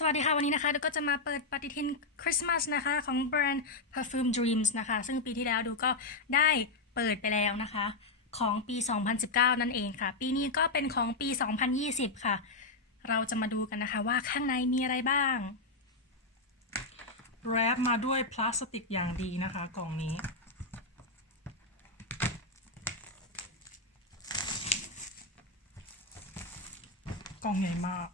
สวัสดีค่ะ วันนี้นะคะดูก็จะมาเปิดปฏิทินคริสต์มาสนะคะของแบรนด์ Perfume Dreams นะคะ ซึ่งปีที่แล้วดูก็ได้เปิดไปแล้วนะคะ ของปี 2019 นั่นเองค่ะ ปีนี้ก็เป็นของปี 2020 ค่ะ เราจะมาดูกันนะคะว่าข้างในมีอะไรบ้างแรปมาด้วยพลาสติกอย่างดีนะคะกล่องนี้กล่องใหญ่มาก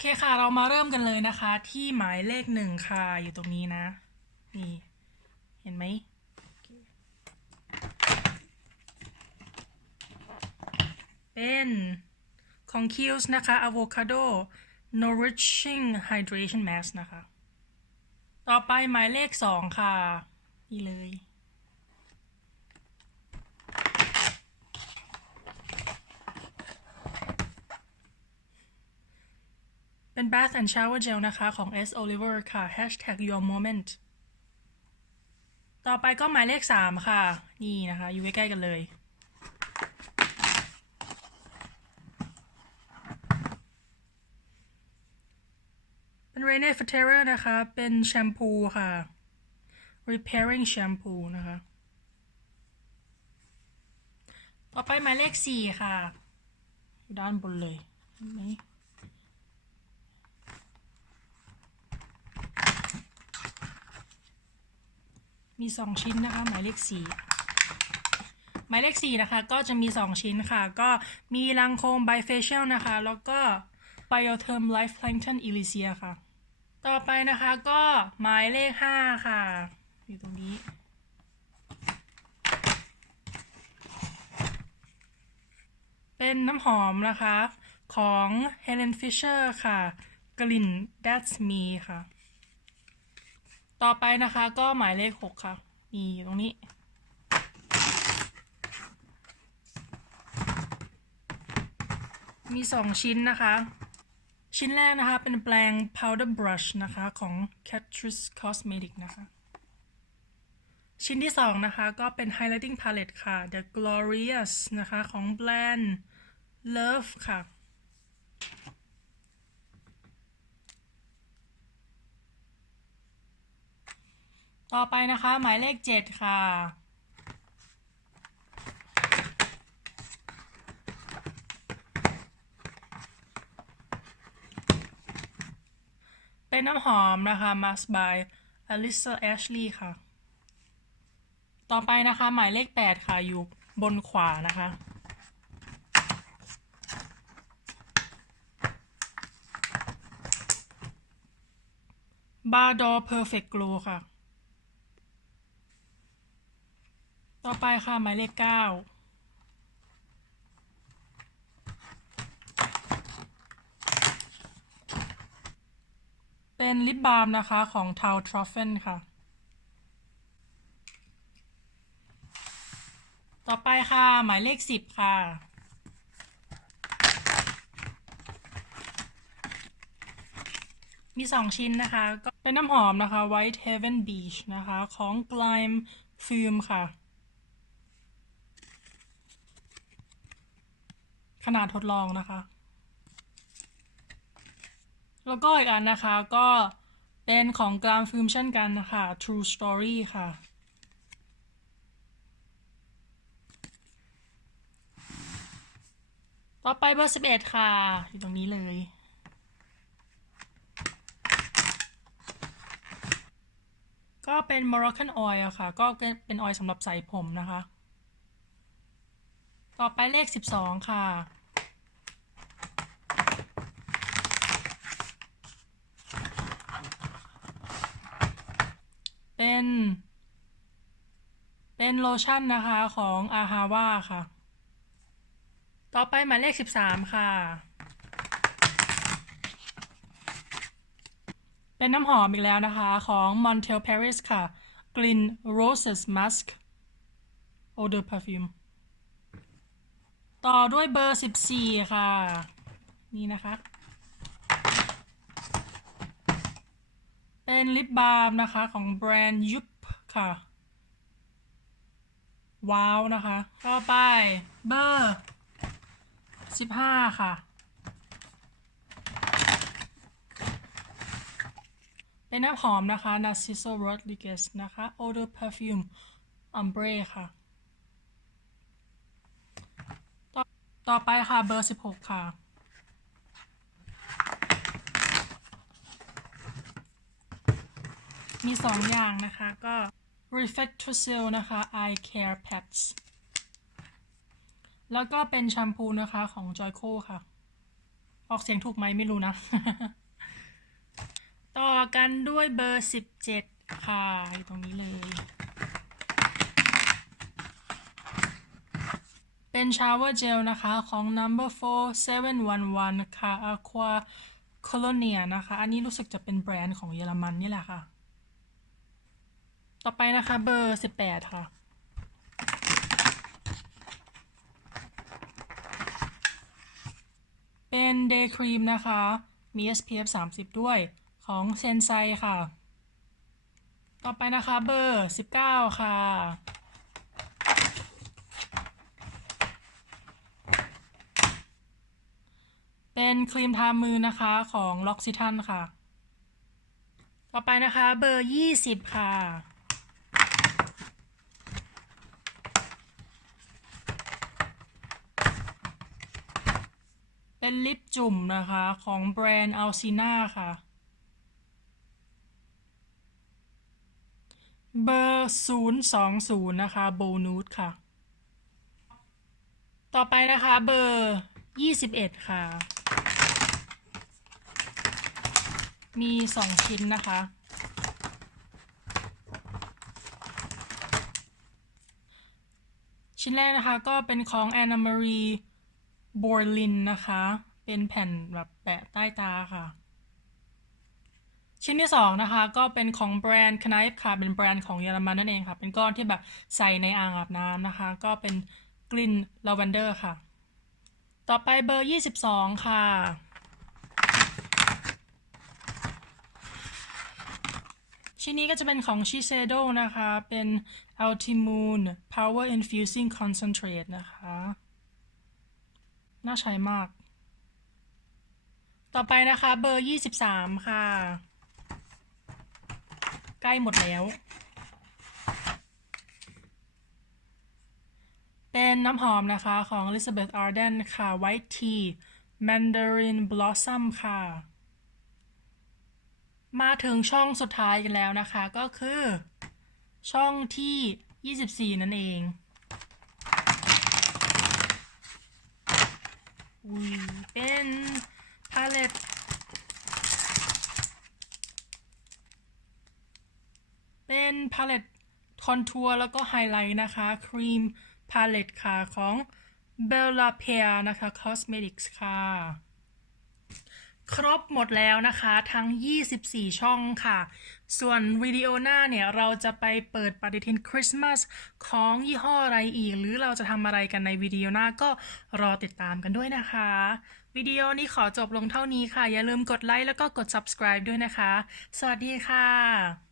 เคค่ะ เรามาเริ่มกันเลยนะคะ ที่หมายเลขหนึ่งค่ะ อยู่ตรงนี้นะ นี่ เห็นไหมเป็นของ k i e l s นะคะ Avocado Nourishing Hydration Mask นะคะ ต่อไปหมายเลขสองค่ะ นี่เลย เป็น Bath and Shower Gel นะคะ ของ S Oliver ค่ะ Hashtag Your Moment ต่อไปก็หมายเลขสามค่ะ นี่นะคะ อยู่ใกล้ๆกันเลย เป็น Rene f e r r a นะคะ เป็นแชมพูค่ะ repairing shampoo นะคะ ต่อไปหมายเลขสี่ค่ะอยู่ด้านบนเลยเห็นไหม มีสองชิ้นนะคะ หมายเลขสี่หมายเลขสี่นะคะ ก็จะมี 2 ชิ้นค่ะ ก็มีลังโคม bifacial นะคะ แล้วก็ biotherm life plankton elysia ค่ะ ต่อไปนะคะก็หมายเลข 5 ค่ะ อยู่ตรงนี้เป็นน้ำหอมนะคะ ของ Helen Fisher ค่ะ กลิ่น That's Me ค่ะ ต่อไปนะคะก็หมายเลข6ค่ะนี่อยู่ตรงนี้ มีสองชิ้นนะคะ ชิ้นแรกนะคะ เป็นแปรง powder brush นะคะของ Catrice Cosmetic นะคะชิ้นที่สองนะคะ ก็เป็น highlighting palette ค่ะ The Glorious นะคะ ของแบรนด์ Love ค่ะ ต่อไปนะคะ หมายเลข7ค่ะ เป็นน้ำหอมนะคะ Mask by Alyssa Ashley ค่ะ ต่อไปนะคะ หมายเลข8ค่ะ อยู่บนขวานะคะบาร์ดอ Perfect Glow ค่ะ ต่อไปค่ะหมายเลข9เป็นลิปบาล์มนะคะของ t a u trofen ค่ะ ต่อไปค่ะ หมายเลข10ค่ะ มี2ชิ้นนะคะ ก็เป็นน้ำหอมนะคะ White Heaven Beach นะคะ ของ Glime Fume ค่ะ ขนาดทดลองนะคะ แล้วก็อีกอันนะคะก็เป็นของกรามฟิล์มเช่นกันนะคะ True Story ค่ะ ต่อไปเบอร์11ค่ะ อยู่ตรงนี้เลย ก็เป็น Moroccan Oil ค่ะ ก็เป็นออยล์สำหรับใส่ผมนะคะ ต่อไปเลข12ค่ะ เป็น เป็นโลชั่นนะคะของอาฮาวาค่ะ ต่อไปหมายเลข13ค่ะ เป็นน้ำหอมอีกแล้วนะคะ ของ Montel Paris ค่ะ กลิ่น Roses Musk Odor Perfume ต่อด้วยเบอร์14ค่ะ นี่นะคะ เป็นลิปบาล์มนะคะของแบรนด์ยุปค่ะ ว้าวนะคะ ต่อไปเบอร์สิบห้าค่ะ เป็นน้ำหอมนะคะ Narciso Rodriguez นะคะ Eau de Perfume Ombre ค่ะตต่อไปค่ะเบอร์สิบหกค่ะ มีสองอย่างนะคะ ก็ Reflectosil นะคะ Eye Care Pads แล้วก็เป็นแชมพูนะคะของ Joyco ค่ะ ออกเสียงถูกไหมไม่รู้นะ ต่อกันด้วยเบอร์ 17 ค่ะ อยู่ตรงนี้เลย เป็นชาวเวอร์เจลนะคะของ Number 4711 ค่ะ Aqua Colonia นะคะ อันนี้รู้สึกจะเป็นแบรนด์ของเยอรมันนี่แหละค่ะ ต่อไปนะคะ เบอร์18ค่ะ เป็น Day Cream นะคะ มี SPF 30 ด้วยของ Sensai ค่ะ ต่อไปนะคะเบอร์19ค่ะเป็นครีมทามือนะคะของ L'Occitane ค่ะ ต่อไปนะคะเบอร์20ค่ะ เป็นลิปจุ่มนะคะของแบรนด์ Alcina ค่ะ เบอร์ 020 นะคะ b o n u d ค่ะ ต่อไปนะคะเบอร์ 21 ค่ะ มี 2 ชิ้นนะคะชิ้นแรกนะคะก็เป็นของ Anna Marie Borlin นนะคะ เป็นแผ่นแบบแปะใต้ตาค่ะ ชิ้นที่สองนะคะ ก็เป็นของแบรนด์ Knife ค่ะ เป็นแบรนด์ของเยอรมันนั่นเองค่ะ เป็นก้อนที่แบบใส่ในอ่างอาบน้ำนะคะ ก็เป็นกลิ่นลาเวนเดอร์ค่ะ ต่อไปเบอร์ 22 ค่ะชิ้นนี้ก็จะเป็นของ Shiseido นะคะ เป็น Altimoon Power Infusing Concentrate นะคะ น่าใช้มาก ต่อไปนะคะเบอร์23ค่ะ ใกล้หมดแล้ว เป็นน้ำหอมนะคะของ Elizabeth Arden ค่ะ White Tea Mandarin Blossom ค่ะ มาถึงช่องสุดท้ายกันแล้วนะคะ ก็คือ ช่องที่ 24 นั่นเอง อุ้ย เป็นพาเลตเป็นพาเลตคอนทัวร์แล้วก็ไฮไลท์นะคะ ครีมพาเลตค่ะ ของ Bella Pair นะคะ Cosmetics ค่ะ ครบหมดแล้วนะคะทั้ง 24 ช่องค่ะ ส่วนวิดีโอหน้าเนี่ย เราจะไปเปิดปฏิทินคริสต์มาสของยี่ห้ออะไรอีก หรือเราจะทำอะไรกันในวิดีโอหน้าก็รอติดตามกันด้วยนะคะ วิดีโอนี้ขอจบลงเท่านี้ค่ะ อย่าลืมกดไลค์แล้วก็กด subscribe ด้วยนะคะ สวัสดีค่ะ